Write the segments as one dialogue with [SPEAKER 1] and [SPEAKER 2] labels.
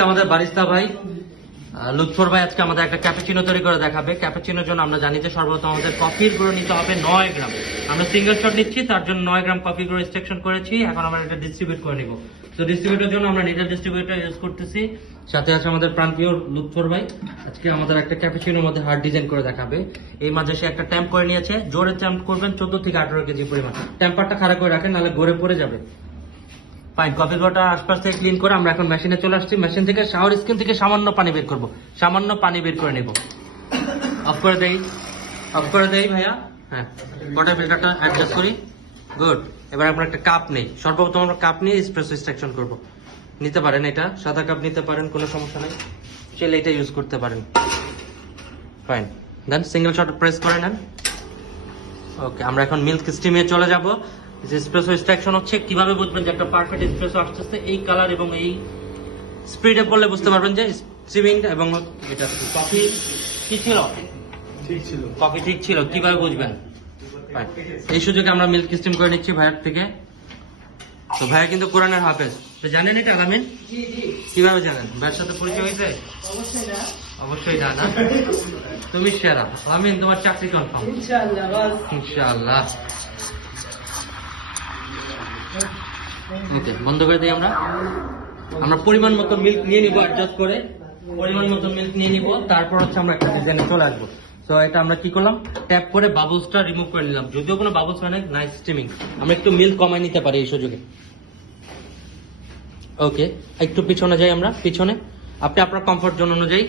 [SPEAKER 1] আমাদের বারিস্তা ভাই লুৎফর ভাই আজকে আমাদের একটা ক্যাপাচিনো তৈরি করে দেখাবে। ক্যাপাচিনোর জন্য আমরা জানি যে সর্বপ্রথম আমাদের কফির গুঁড়ো নিতে হবে নয় গ্রাম। আমরা সিঙ্গেল শট নিচ্ছি, তার জন্য নয় গ্রাম কফি গুঁড়ো এক্সট্রাকশন করেছি। এখন আমরা এটা ডিস্ট্রিবিউট করে নিব। তো ডিস্ট্রিবিউটের জন্য আমরা নিডল ডিস্ট্রিবিউটার ইউজ করতেছি। সাথে আছে আমাদের প্রান্তীয় লুৎফর ভাই। আজকে আমাদের একটা ক্যাপাচিনোর মধ্যে হার্ড ডিজাইন করে দেখাবে। এই মাঝে সে একটা ট্যাম্প করে নিয়েছে। জোরে ট্যাম্প করবেন চোদ্দ থেকে আঠারো কেজি পরিমাণ। ট্যাম্পারটা খারাপ করে রাখেন, নাহলে গড়ে পড়ে যাবে। ফাইন কফি গোটা আশপাশ থেকে ক্লিন করে আমরা এখন মেশিনে চলে আসছি। মেশিন থেকে শাওয়ার স্কিন থেকে সামান্য পানি বের করব। সামান্য পানি বের করে নেব। অফ করে দেই। অফ করে দেই ভাইয়া। হ্যাঁ। ওয়াটার ফিল্টারটা অ্যাডজাস্ট করি। গুড এবার আমরা একটা কাপ নেই। সর্বপ্রথম আমরা কাপ নিয়ে স্প্রেসো এক্সট্রাকশন করব। নিতে পারেন এটা। সাদা কাপ নিতে পারেন, কোনো সমস্যা নেই। চাইলে এটা ইউজ করতে পারেন। Fine then single shot press করে নেন। ওকে আমরা এখন মিল্ক স্টিমে চলে যাব। যে এসপ্রেসো এক্সট্রাকশন হচ্ছে কীভাবে বুঝবেন যে একটা পারফেক্ট এসপ্রেসো আসতেছে এই কালার এবং এই স্পিডে পড়লে বুঝতে পারবেন যে স্টিমিং এবং এটা কফি কি ছিল?
[SPEAKER 2] ঠিক ছিল।
[SPEAKER 1] কফি ঠিক ছিল কীভাবে বুঝবেন? এই সুযোগে আমরা মিল্ক স্টিম করে নিচ্ছি ভাইয়ের থেকে। তো ভাইয়া কিন্তু কোরআনের হাফেজ। তো জানেন এটা আলামিন? কীভাবে জানেন? ভাইয়ের সাথে পরিচয় হয়েছে? অবশ্যই না। না তুমি সেরা। আলামিন তোমার চাকরি কনফার্ম ইনশাআল্লাহ। ওকে, বন্ধ করে দিই আমরা। আমরা পরিমাণ মতো মিল্ক নিয়ে নিব অ্যাডজাস্ট করে পরিমাণ মতো মিল্ক নিয়ে নিব। তারপর হচ্ছে আমরা একটা ডিজাইনে চলে আসব। তো এটা আমরা কি করলাম? ট্যাপ করে বাবলসটা রিমুভ করে নিলাম। যদিও কোনো বাবলস হয় না নাইস স্টিমিং আমরা একটু মিল্ক কমাই নিতে পারি এই সুযোগে। ওকে একটু পিছনে যাই আমরা, পিছনে। আপনি আপনার কমফোর্ট জোন অনুযায়ী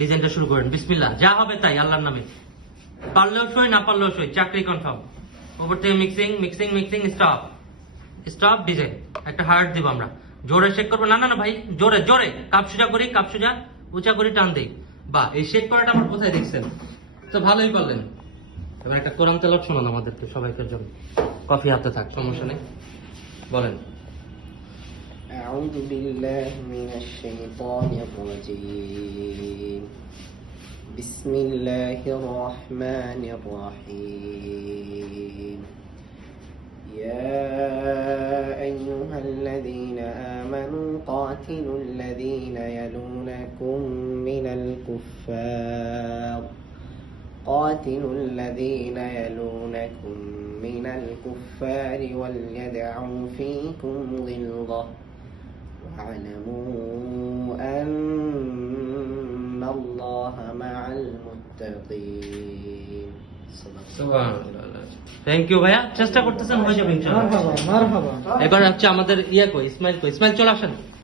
[SPEAKER 1] ডিজাইনটা শুরু করেন। বিসমিল্লাহ, যা হবে তাই, আল্লাহর নামে। পারলেও সই, না পারলেও সই, চাকরি কনফার্ম ওপর থেকে mixing mixing mixing stop stop design একটা হার্ট দিব আমরা জোরে শেক করবো না না না ভাই জোরে জোরে কাপ সুজা করি কাপ সুজা উঁচা করি টান দেই বা এই শেক করাটা আমার কোথায় দেখছেন তো ভালোই পারলেন এবার একটা কোরআন তেলাপ শোনান আমাদের তো সবাইকার জন্য কফি হাতে থাক সমস্যা নেই বলেন
[SPEAKER 3] أعوذ بالله من الشيطان الرجيم بسم الله الرحمن الرحيم يا آمنوا قاتلوا الذين يلونكم من الكفار قاتلوا الذين يلونكم من الكفار وليدعوا فيكم غلظة واعلموا أن الله مع المتقين
[SPEAKER 1] থ্যাংক ইউ ভাইয়া চেষ্টা করতেছেন হয়ে যাবে ইনশাআল্লাহ
[SPEAKER 2] মারহাবা মারহাবা
[SPEAKER 1] এবার হচ্ছে আমাদের ইয়ে কই ইসমাইল কই ইসমাইল চলে আসেন